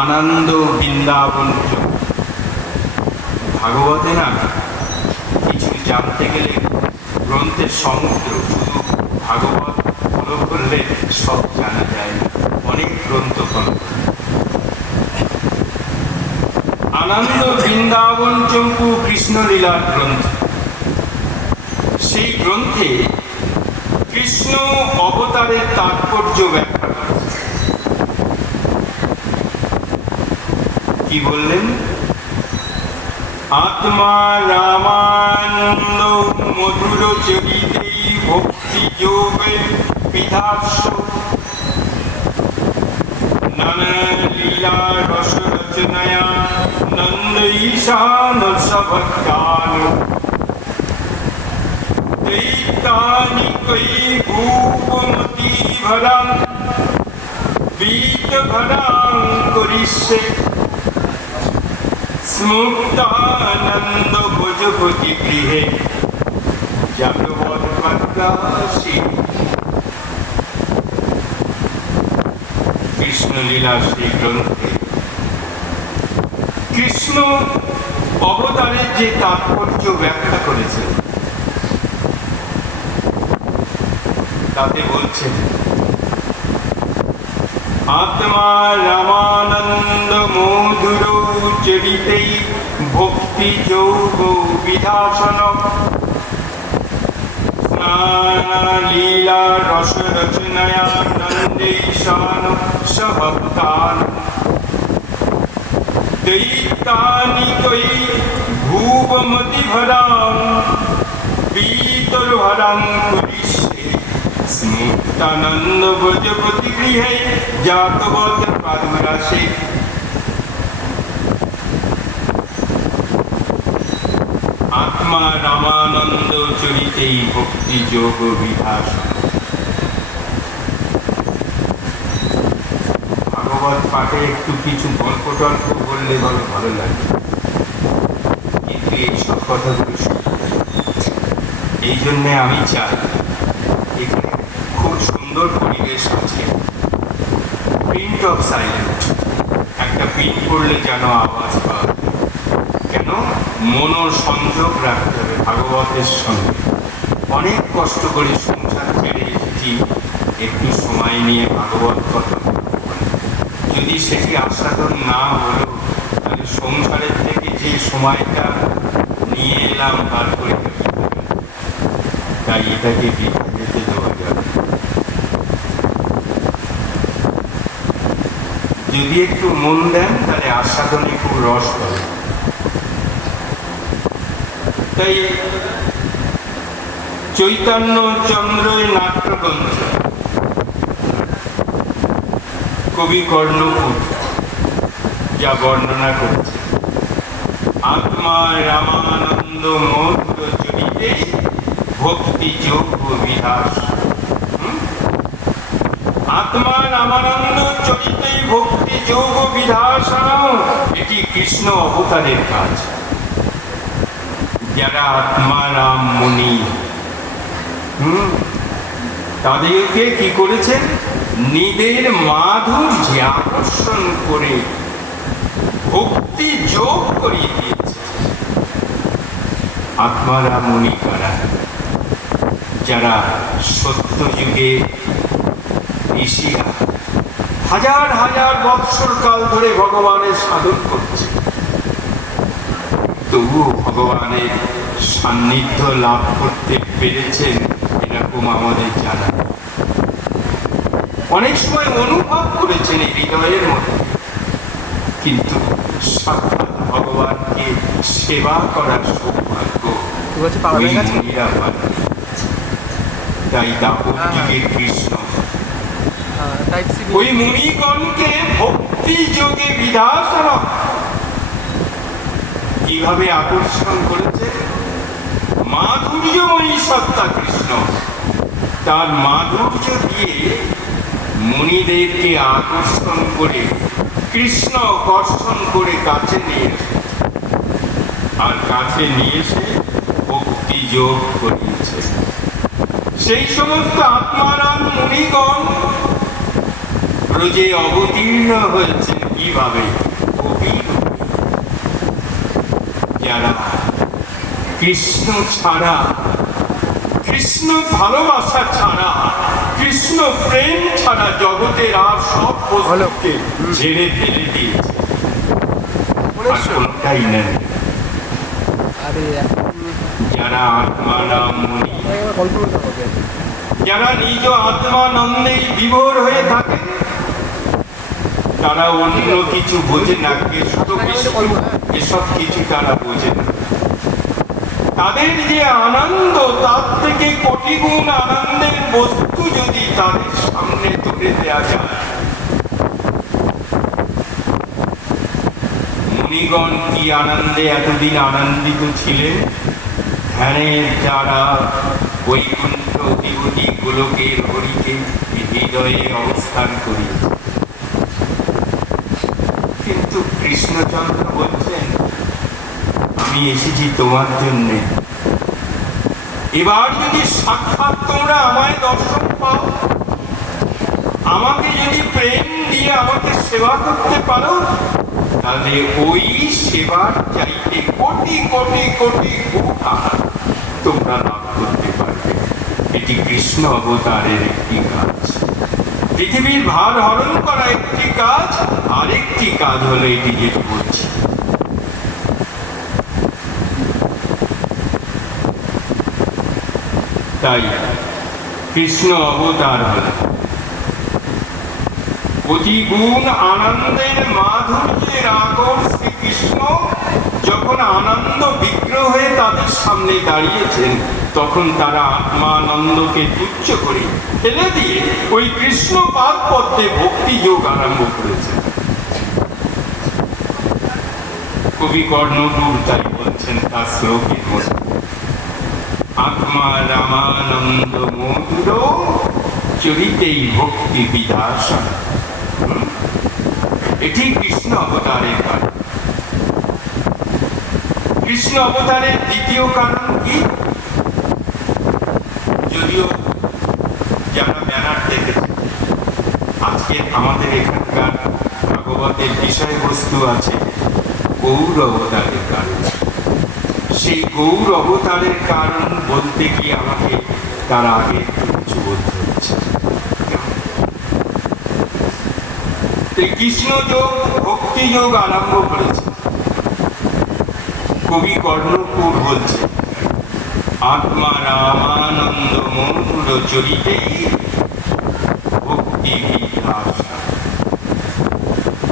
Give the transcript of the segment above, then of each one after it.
আনন্দ বৃন্দাবন। ভাগবতে না কিছু জানতে গেলে গ্রন্থের সমুদ্র শুধু ভাগবত ফলো করলে সব জানা যায়। অনেক গ্রন্থ ফলো আনন্দ বৃন্দাবন চম্পু কৃষ্ণলীলার গ্রন্থ। সেই গ্রন্থে কৃষ্ণ অবতারের তাৎপর্য ব্যাখ্যা করেছে কি বললেন? আত্মা রামানন্দ মধুর চরিতেই ভক্তি যোগে বিধাস্য। নানা লীলা রস রচনায়া নন্দ ঈশান সভক্তান কই ভূপমতি ভরাং বীত ভরাং করিষ্যে। স্মুক্তানন্দ ভোজপতি গৃহে। জাগ্রবত প্রকাশী কৃষ্ণলীলা সেই গ্রন্থে কৃষ্ণ অবতারের যে তাৎপর্য ব্যাখ্যা করেছেন, তাতে বলছেন, আত্মা রামানন্দ মধুর চরিতেই ভক্তি যোগ বিধাসন। লীলা রস রচনায়া নন্দেশান সভক্তান দৈতানি কই ভুবমতি ভরাং পীতর ভরাং কুলিশে স্মুক্তানন্দ ব্রজপতি গৃহে জাতবত প্রাদুরাসে আত্মা রামানন্দ চরিতেই ভক্তি যোগ বিভাস। ভাগবত পাঠে একটু কিছু গল্প টল্প বললে ভালো ভালো লাগে। কিন্তু এইসব কথাগুলো। এই জন্যে আমি চাই, এখানে খুব সুন্দর পরিবেশ আছে। প্রিন্ট অফ সাইলেন্ট একটা পিন পড়লে যেন আওয়াজ মনোর সংযোগ রাখতে হবে ভাগবতের সঙ্গে। অনেক কষ্ট করে সংসার ছেড়ে এসেছি, একটু সময় নিয়ে ভাগবত কথা যদি সেটি আস্বাদন না হলো, তাহলে সংসারের থেকে যে সময়টা নিয়ে এলাম বার করে তাই এটাকে যেতে দেওয়া যাবে। যদি একটু মন দেন, তাহলে আস্বাদনে খুব রস পাবে তাই চৈতন্য চন্দ্রই নাট্যগ্রন্থ। কবি কর্ণপুর যা বর্ণনা করেছে। আত্মা রামানন্দ মধুর চরিতে ভক্তি যোগ বিধাস হুম? আত্মা রামানন্দ চরিতে ভক্তি যোগ বিধাসন এটি কৃষ্ণ অবতারের কাজ। যারা আত্মারাম মুনি হুম? তাদেরকে কি করেছেন নিদের মাধুর্য আকর্ষণ করে ভক্তি যোগ করিয়ে দিয়েছে। আত্মারা মুনি কারা? যারা সত্য যুগে ঋষিরা হাজার হাজার বৎসর কাল ধরে ভগবানের সাধন করছে তবুও ভগবানের সান্নিধ্য লাভ করতে পেরেছেন এরকম আমাদের জানা অনেক সময় অনুভব করেছেন এই হৃদয়ের মধ্যে। কিন্তু সাক্ষাৎ ভগবানকে সেবা করার সৌভাগ্য তাই দাপর কৃষ্ণ। সি ওই মুনিগণকে ভক্তি যোগে বিধাসন কীভাবে আকর্ষণ করেছে? মাধুর্যময়ী সত্তা কৃষ্ণ। তার মাধুর্য দিয়ে মুনিদেরকে আকর্ষণ করে, কৃষ্ণ কর্ষণ করে কাছে নিয়ে আর কাছে নিয়ে এসে ভক্তি যোগ করিয়েছে। সেই সমস্ত আত্মারাম মুনিগণ ব্রজে অবতীর্ণ হয়েছে কীভাবে কবি যারা কৃষ্ণ ছাড়া কৃষ্ণ ভালোবাসা ছাড়া কৃষ্ণ প্রেম ছাড়া জগতের আর সব বস্তুকে ঝেড়ে ফেলে দিয়েছে। কোনটাই নেই। যারা আত্মারাম মনি। যারা নিজ আত্মানন্দে বিভোর হয়ে থাকে তারা অন্য কিছু বোঝে না এসব কিছু তারা বোঝে না। তাদের যে আনন্দ, তার থেকে কোটি গুণ আনন্দের বস্তু যদি তাদের সামনে তুলে দেওয়া যায়। মুনিগণ কি আনন্দে এতদিন আনন্দিত ছিলেন? ধ্যানের যারা বৈকুণ্ঠ দেবতী গোলকের হরিকে হৃদয়ে অবস্থান করিয়েছে কিন্তু কৃষ্ণচন্দ্র বলছেন, আমি এসেছি তোমার জন্যে। এবার যদি সাক্ষাৎ তোমরা আমায় দর্শন পাও, আমাকে যদি প্রেম দিয়ে আমাকে সেবা করতে পারো, তাহলে ওই সেবার চাইতে কোটি কোটি কোটি আনন্দ তোমরা লাভ করতে পারবে। এটি কৃষ্ণ অবতারের একটি কাজ। পৃথিবীর ভার হরণ করা একটি কাজ, আরেকটি কাজ হলো এটি যেটি বলছি তাই কৃষ্ণ অবতার হল। অতি গুণ আনন্দের মাধুর্যের আগর শ্রীকৃষ্ণ যখন আনন্দ বিগ্রহ হয়ে তাদের সামনে দাঁড়িয়েছেন, তখন তারা আত্মানন্দকে তুচ্ছ করে ফেলে দিয়ে ওই কৃষ্ণ পাদ পদ্মে ভক্তি যোগ আরম্ভ করেছেন। কবি কর্ণটুর তাই বলছেন তার শ্লোকের মধ্যে আত্মা রামানন্দ মধুর, চরিতেই ভক্তি বিদাস এটি কৃষ্ণ অবতারের কারণ কৃষ্ণ অবতারের দ্বিতীয় কারণ কি? যদিও যারা ব্যানার দেখেছে, আজকে আমাদের এখানকার ভাগবতের বিষয়বস্তু আছে গৌর অবতারের কারণ। সেই গৌর অবতারের কারণ বলতে গিয়ে আমাকে তার আগে কিছু বলতে হচ্ছে? কৃষ্ণ যোগ ভক্তি যোগ আরম্ভ করেছে। কবি কর্ণপুর বলছে, আত্মা রামানন্দ মধুর চরিতেই ভক্তি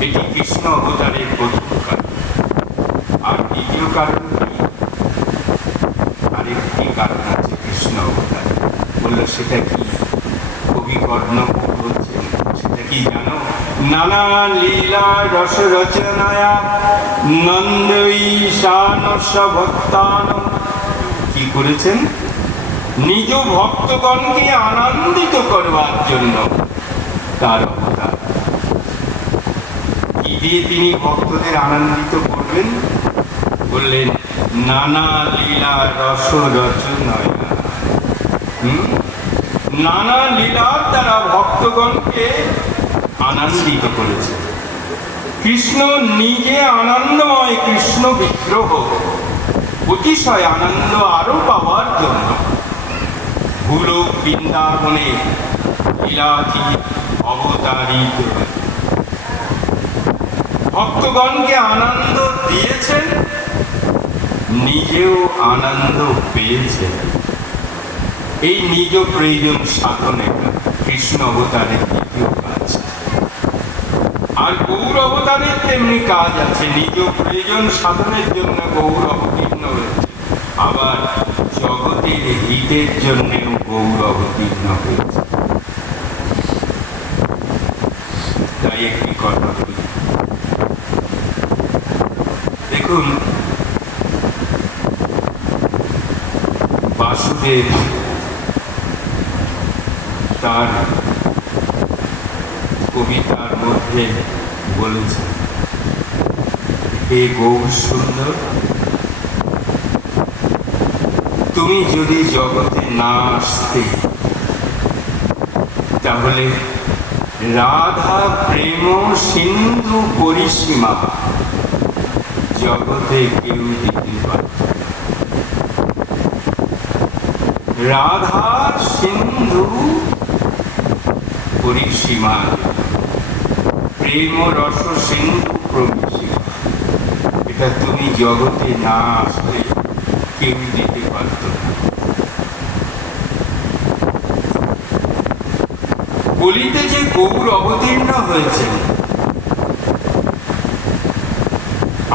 এটি কৃষ্ণ অবতারের প্রথম কারণ। আর দ্বিতীয় কারণ কি? আরেকটি কারণ আছে কৃষ্ণ অবতার। বলল, সেটা কি? কবি কর্ণ বলছেন, সেটা কি জানো? নানা লীলা রস রচনায়া কি করেছেন? নিজ ভক্তগণকে আনন্দিত করবার জন্য। তার অবতার। কি দিয়ে তিনি ভক্তদের আনন্দিত করবেন? বললেন, নানা লীলা রস রচনায়? নানা লীলার দ্বারা ভক্তগণকে আনন্দিত করেছে। কৃষ্ণ নিজে আনন্দময় কৃষ্ণ বিগ্রহ। অতিশয় আনন্দ আরও পাওয়ার জন্য। ভুলো বৃন্দাবনে লীলাধি অবতারিত। ভক্তগণকে আনন্দ দিয়েছেন, নিজেও আনন্দ পেয়েছেন। এই নিজ প্রয়োজন সাধনে কৃষ্ণ অবতারের দ্বিতীয় কাজ। আর গৌর অবতারের তেমনি কাজ আছে। নিজ প্রয়োজন সাধনের জন্য গৌর অবতীর্ণ হয়েছে। আবার জগতের হিতের জন্যেও গৌর অবতীর্ণ হয়েছে। তাই একটি কথা বলি। দেখুন, বাসুদেব তার কবিতার মধ্যে বলেছে, হে গৌর সুন্দর, তুমি যদি জগতে না আসতে, তাহলে রাধা প্রেম সিন্ধু পরিসীমা জগতে কেউ দিতে পারে রাধা সিন্ধু পরিসীমা। প্রেম রস সিন্ধু প্রবিসীমা এটা তুমি জগতে না আসলে কেউ দিতে পারত না। বলিতে যে গৌর অবতীর্ণ হয়েছেন,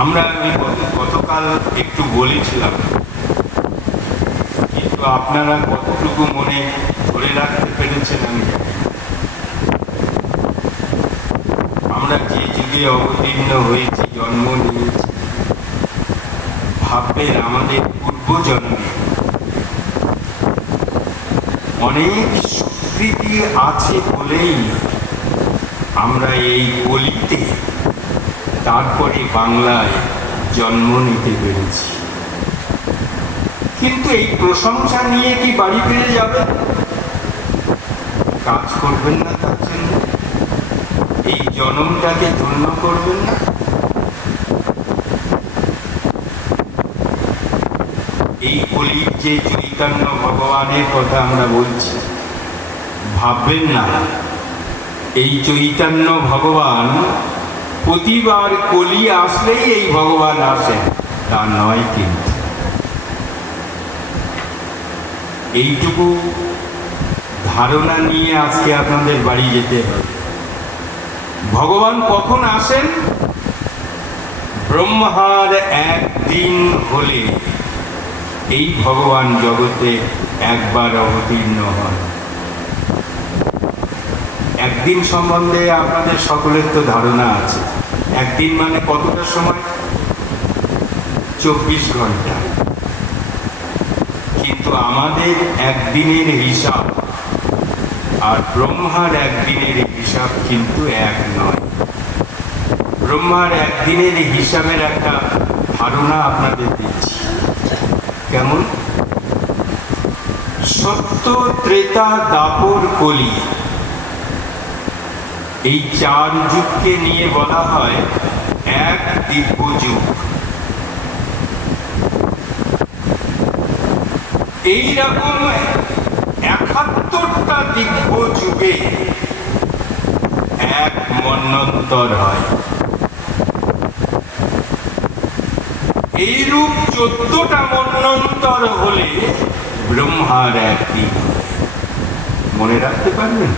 আমরা আমি গতকাল একটু বলেছিলাম, কিন্তু আপনারা কতটুকু মনে ধরে রাখতে পেরেছেন আমি জানি আমরা যুগে অবতীর্ণ হয়েছি, জন্ম নিয়েছি। ভাববেন আমাদের পূর্বজন্মে। অনেক স্বীকৃতি আছে বলেই আমরা এই বলিতে তারপরে বাংলায় জন্ম নিতে পেরেছি। কিন্তু এই প্রশংসা নিয়ে কি বাড়ি ফিরে যাবে কাজ করবেন না তার জন্য। এই জনমটাকে ধন্য করবেন না। এই কলির যে চৈতন্য ভগবানের কথা আমরা বলছি, ভাববেন না। এই চৈতন্য ভগবান প্রতিবার কলি আসলেই এই ভগবান আসেন, তা নয় কিন্তু। এইটুকু ধারণা নিয়ে আজকে আপনাদের বাড়ি যেতে হবে। ভগবান কখন আসেন? ব্রহ্মার একদিন হলে। এই ভগবান জগতে একবার অবতীর্ণ হন। একদিন সম্বন্ধে আপনাদের সকলের তো ধারণা আছে। একদিন মানে কতটা সময়? চব্বিশ ঘণ্টা। কিন্তু আমাদের একদিনের হিসাব আর ব্রহ্মার একদিনের হিসাব কিন্তু এক নয়। ব্রহ্মার একদিনের হিসাবের একটা ধারণা আপনাদের দিচ্ছি। কেমন? সত্য ত্রেতা দাপর কলি। এই চার যুগকে নিয়ে বলা হয় এক দিব্য যুগ। এইরকম একাত্তরটা দিব্য যুগে এক মন্বন্তর হয়। এইরূপ চোদ্দটা মন্বন্তর হলে ব্রহ্মার একদিন হয়। মনে রাখতে পারবেন?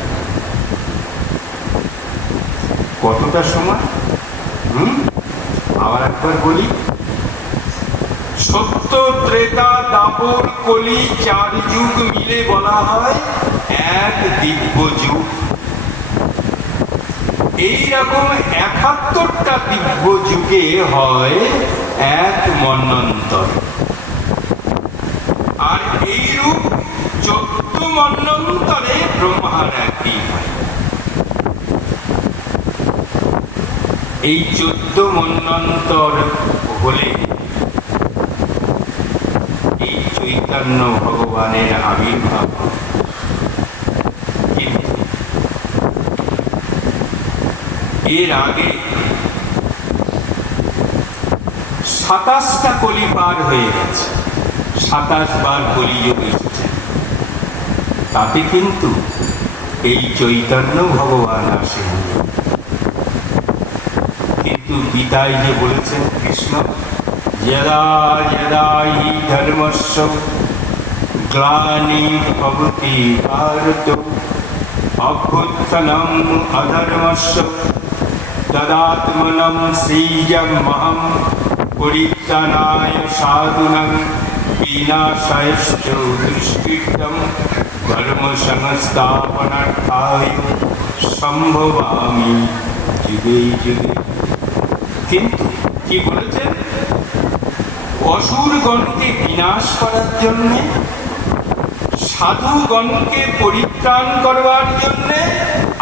কতটা সময়? হুম? আবার একবার বলি সত্য ত্রেতা দাপর কলি চার যুগ মিলে বলা হয় এক দিব্য যুগ। এইরকম একাত্তরটা দিব্য যুগে হয় এক মন্বন্তর আর এইরূপ চোদ্দ মন্বন্তরে ব্রহ্মার হয়। এই চোদ্দ মন্বন্তর হলে এই চৈতন্য ভগবানের আবির্ভাব এর আগে সাতাশটা কলি পার হয়ে গেছে। সাতাশ বার কলিযুগ এসেছে। তাতে কিন্তু এই চৈতন্য ভগবান আসেন কিন্তু গীতায় যে বলেছেন কৃষ্ণ, যদা যদা হি ধর্মস্য ভারত অভ্যুত্থানম অধর্মস্য তদাত্মনম শ্রীজমহম পরিত্রাণায় সাধুনং বিনাশায়শ্চ দুষ্কৃতম ধর্ম সংস্থাপনার্থায় সম্ভবামি যুগে যুগে কিন্তু কি বলেছেন? অসুরগণকে বিনাশ করার জন্যে সাধুগণকে পরিত্রাণ করবার জন্যে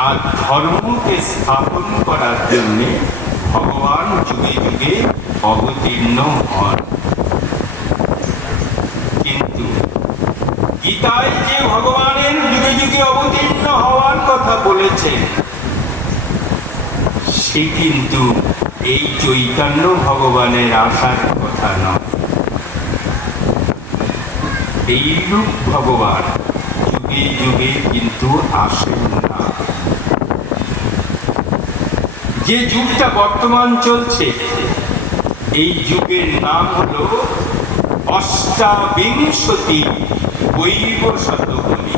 আর ধর্মকে স্থাপন করার জন্যে ভগবান যুগে যুগে অবতীর্ণ হন। কিন্তু গীতায় যে ভগবানের যুগে যুগে অবতীর্ণ হওয়ার কথা বলেছেন সে কিন্তু এই চৈতন্য ভগবানের আসার কথা নয়। এই রূপ ভগবান যুগে যুগে কিন্তু আসেন না। যে যুগটা বর্তমান চলছে, এই যুগের নাম হলো অষ্টাবিংশতি বৈব শতকলি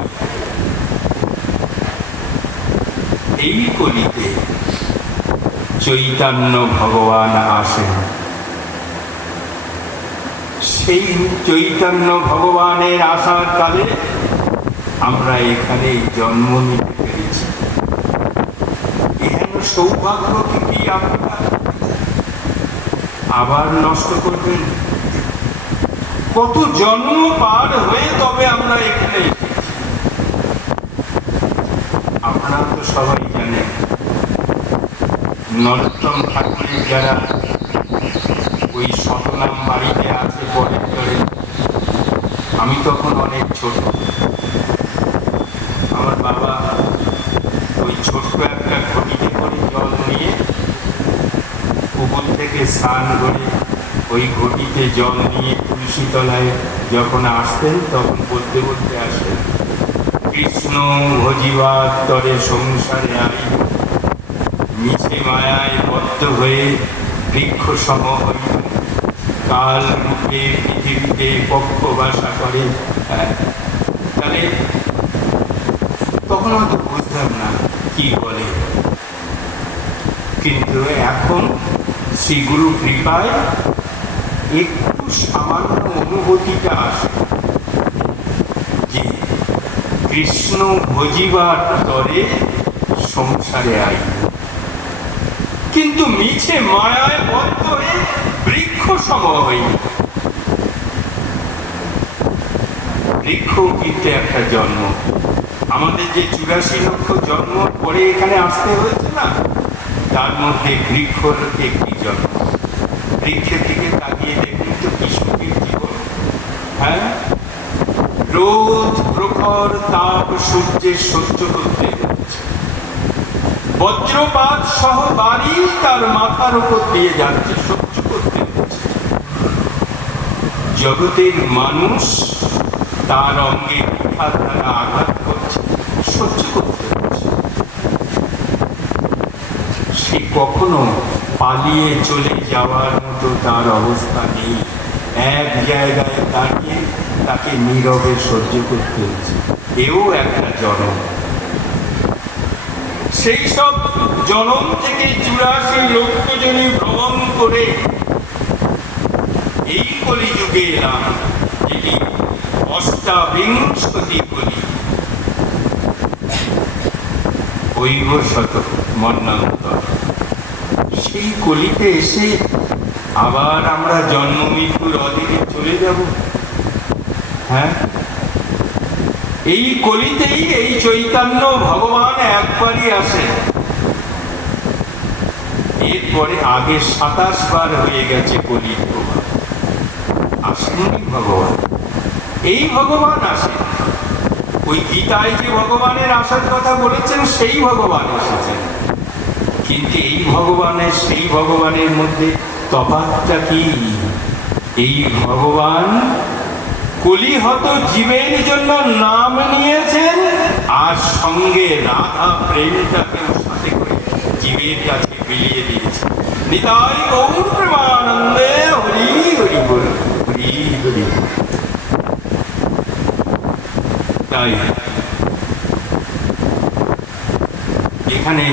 এই কলিতে চৈতন্য ভগবান আসেন। সেই চৈতন্য ভগবানের আসার কালে আমরা এখানে জন্ম নিতে পেরেছি এহেন সৌভাগ্য কি আপনারা আবার নষ্ট করবেন কত জন্ম পার হয়ে তবে আমরা এখানে। আপনারা তো সবাই জানেন, নরোত্তম ঠাকুরের যারা ওই শতনাম বাড়িতে আছে পরের আমি তখন অনেক ছোট। আমার বাবা ওই ছোট্ট একটা ঘটিতে করে জল নিয়ে পুকুর থেকে স্নান করে ওই ঘটিতে জল নিয়ে তুলসী তলায় যখন আসতেন, তখন বলতে বলতে আসতেন কৃষ্ণ ভজিবার তরে সংসারে আই। নিচে মায়ায় বদ্ধ হয়ে বৃক্ষ সম হইল কাল রূপে পৃথিবীতে পক্ষ বাসা করে। হ্যাঁ? তাহলে তখন হয়তো বুঝতাম না কি বলে। কিন্তু এখন শ্রী গুরু কৃপায় একটু সামান্য অনুভূতিটা আসে। যে কৃষ্ণ ভজিবার তরে সংসারে আই কিন্তু মিছে মায়ায় বদ্ধ হয়ে বৃক্ষ সম বৃক্ষ কিন্তু একটা জন্ম। আমাদের যে চুরাশি লক্ষ জন্ম পরে এখানে আসতে হয়েছে না, তার মধ্যে বৃক্ষ একটি জন্ম। বৃক্ষের দিকে তাকিয়ে দেখুন তো কি সুখের জীবন। হ্যাঁ? রোদ প্রখর তাপ সূর্যের সহ্য করতে বজ্রপাত সহ বাড়ি তার মাথার উপর দিয়ে যাচ্ছে, সহ্য করতে জগতের মানুষ তার অঙ্গে কুঠার দ্বারা আঘাত করছে, সহ্য করতে সে কখনো পালিয়ে চলে যাওয়ার মতো তার অবস্থা নেই। এক জায়গায় দাঁড়িয়ে তাকে নীরবে সহ্য করতে হচ্ছে। এও একটা জনম। সেই সব জনম থেকে চুরাশি লক্ষ জনে ভ্রমণ করে এই কলিযুগে এলাম যেটি অষ্টাবিংশতি কলি। শত মন্নান্তর। সেই কলিতে এসে আবার আমরা জন্ম মৃত্যুর অধীনে চলে যাব। হ্যাঁ? এই কলিতেই এই চৈতন্য ভগবান একবারই আসে। এরপরে আগে সাতাশ বার হয়ে গেছে কলির প্রভাব। ভগবান। এই ভগবান আসে। ওই গীতায় যে ভগবানের আসার কথা বলেছেন, সেই ভগবান এসেছেন কিন্তু এই ভগবানের, সেই ভগবানের মধ্যে তফাৎটা কি? এই ভগবান কলিহত জীবের জন্য নাম নিয়েছেন, আর সঙ্গে রাধা প্রেমটাকে সাথে করে জীবের কাছে বিলিয়ে দিয়েছে নিতাই গৌর প্রেমানন্দে হরি হরি বল, হরি হরি তাই এখানে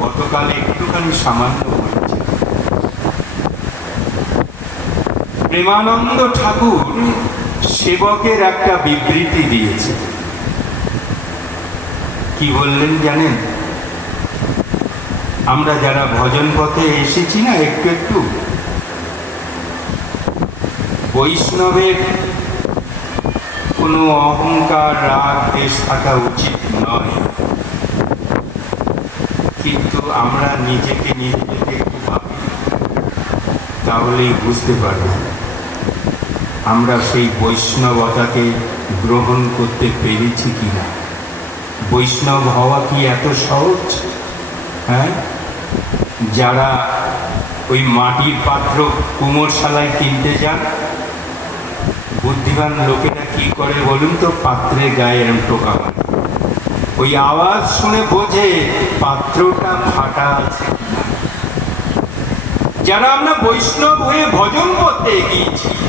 গতকাল একটুখানি সামান্য হয়েছে। প্রেমানন্দ ঠাকুর সেবকের একটা বিবৃতি দিয়েছে। কি বললেন জানেন? আমরা যারা ভজন পথে এসেছি না একটু একটু, বৈষ্ণবের কোনো অহংকার, রাগ, দেশ থাকা উচিত নয়। কিন্তু আমরা নিজেকে নিজে যদি একটু ভাবি, তাহলেই বুঝতে পারব। আমরা সেই বৈষ্ণবতাকে গ্রহণ করতে পেরেছি কিনা? বৈষ্ণব হওয়া কি এত সহজ? হ্যাঁ? যারা ওই মাটির পাত্র কুমোরশালায় কিনতে যান, বুদ্ধিমান লোকেরা কি করে বলুন তো? পাত্রের গায়ে এরম টোকা ওই আওয়াজ শুনে বোঝে পাত্রটা ফাটা আছে যারা আমরা বৈষ্ণব হয়ে ভজন করতে এগিয়েছি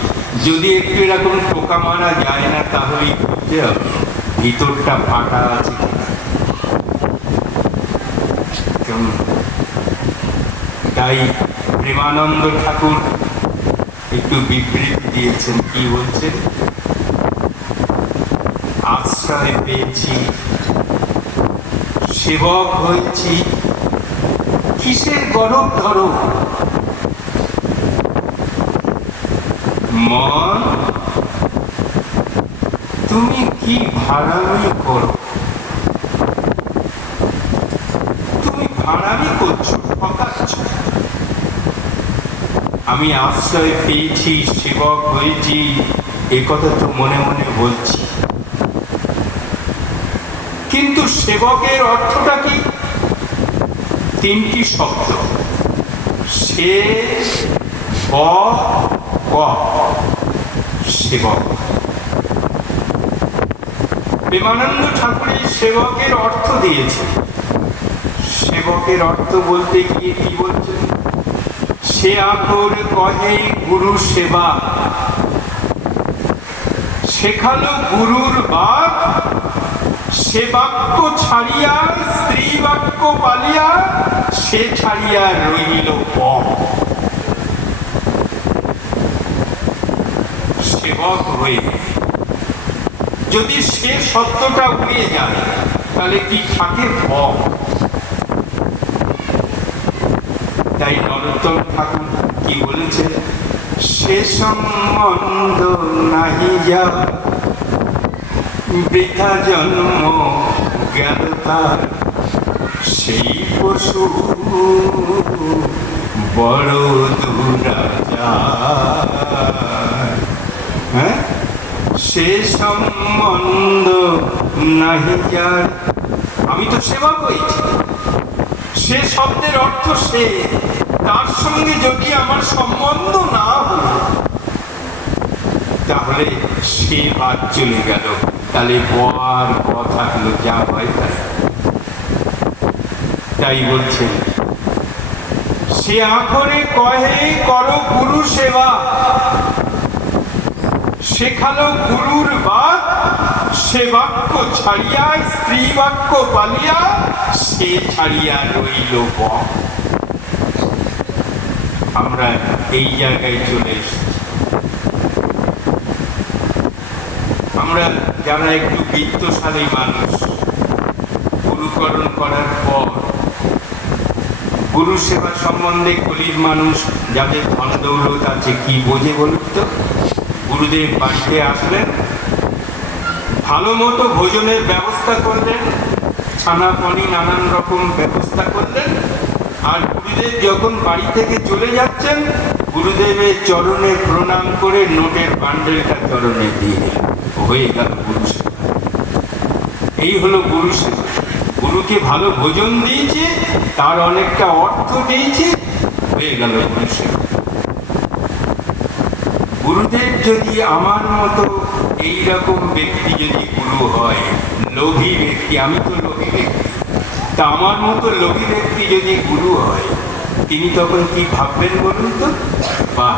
যদি একটু এরকম টোকা মারা যায় না তাহলেই বুঝতে হবে ভিতরটা ফাটা আছে তাই প্রেমানন্দ ঠাকুর একটু বিবৃতি দিয়েছেন, কি বলছেন? আশ্রয় পেয়েছি, সেবক হয়েছি, কিসের গরব ধরো? মন তুমি কি ভাড়ামি করো? তুমি ভাড়ামি করছ ঠকাচ্ছ আমি আশ্রয় পেয়েছি, সেবক হয়েছি, এ কথা তো মনে মনে বলছি। কিন্তু সেবকের অর্থটা কি? তিনটি শব্দ। সে, ব ক সেবক প্রেমানন্দ ঠাকুরের সেবকের অর্থ দিয়েছে সেবকের অর্থ বলতে গিয়ে কি বলছেন সে আকর কহে গুরু সেবা শেখালো গুরুর বাদ সে বাক্য ছাড়িয়া স্ত্রী বাক্য পালিয়া সে ছাড়িয়া রইল পথ সেবক হয়ে যদি সে সত্যটা উড়িয়ে যায়, তাহলে কি থাকে পথ? তাই নরোত্তম ঠাকুর কি বলেছে? সে সম্বন্ধ নাহি যা বৃথা জন্ম গেল তার। সেই পশু বড় দুরাচার। হ্যাঁ? সে সম্বন্ধ আমি তো সেবা করেছি। সে শব্দের অর্থ সে। তার সঙ্গে যদি আমার সম্বন্ধ না হলো, তাহলে সে বাদ চলে গেল। তাহলে বর কথা হলো, যা হয় তাই। তাই বলছে, সে আখরে কহে, করো গুরু সেবা। শেখালো গুরুর বাদ সে বাক্য ছাড়িয়া স্ত্রী বাক্য পালিয়া, সে ছাড়িয়া রইল আমরা এই জায়গায় চলে এসেছি। আমরা যারা একটু বিত্তশালী মানুষ, গুরুকরণ করার পর গুরু সেবা সম্বন্ধে কলির মানুষ, যাদের ধন দৌলত আছে, কি বোঝে বলুন তো? গুরুদেব বাড়িতে আসলেন। ভালো মতো ভোজনের ব্যবস্থা করলেন। ছানা পানি নানান রকম ব্যবস্থা করলেন। আর গুরুদেব যখন বাড়ি থেকে চলে যাচ্ছেন, গুরুদেবের চরণে প্রণাম করে নোটের বান্ডেলটা চরণে দিয়ে হয়ে গেল গুরু এই হলো গুরু গুরুকে ভালো ভোজন দিয়েছে, তার অনেকটা অর্থ দিয়েছে। হয়ে গেল গুরু সেবা। গুরুদেব যদি আমার মতো এইরকম ব্যক্তি যদি গুরু হয়, লোভী ব্যক্তি, আমি তো লোভী ব্যক্তি। তা আমার মতো লোভী ব্যক্তি যদি গুরু হয়, তিনি তখন কি ভাববেন বলুন তো? বা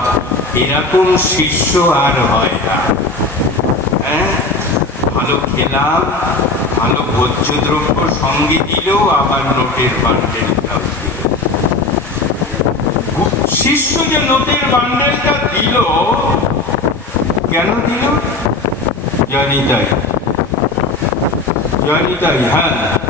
এরকম শিষ্য আর হয় না। হ্যাঁ? ভালো খেলাম, ভালো ভোজ্যদ্রব্য সঙ্গে দিলেও আবার নোটের বান্ডেলটাও দিল শিষ্য যে নোটের বান্ডেলটা দিল কেন দিল? জানি তাই। জানি তাই হ্যাঁ।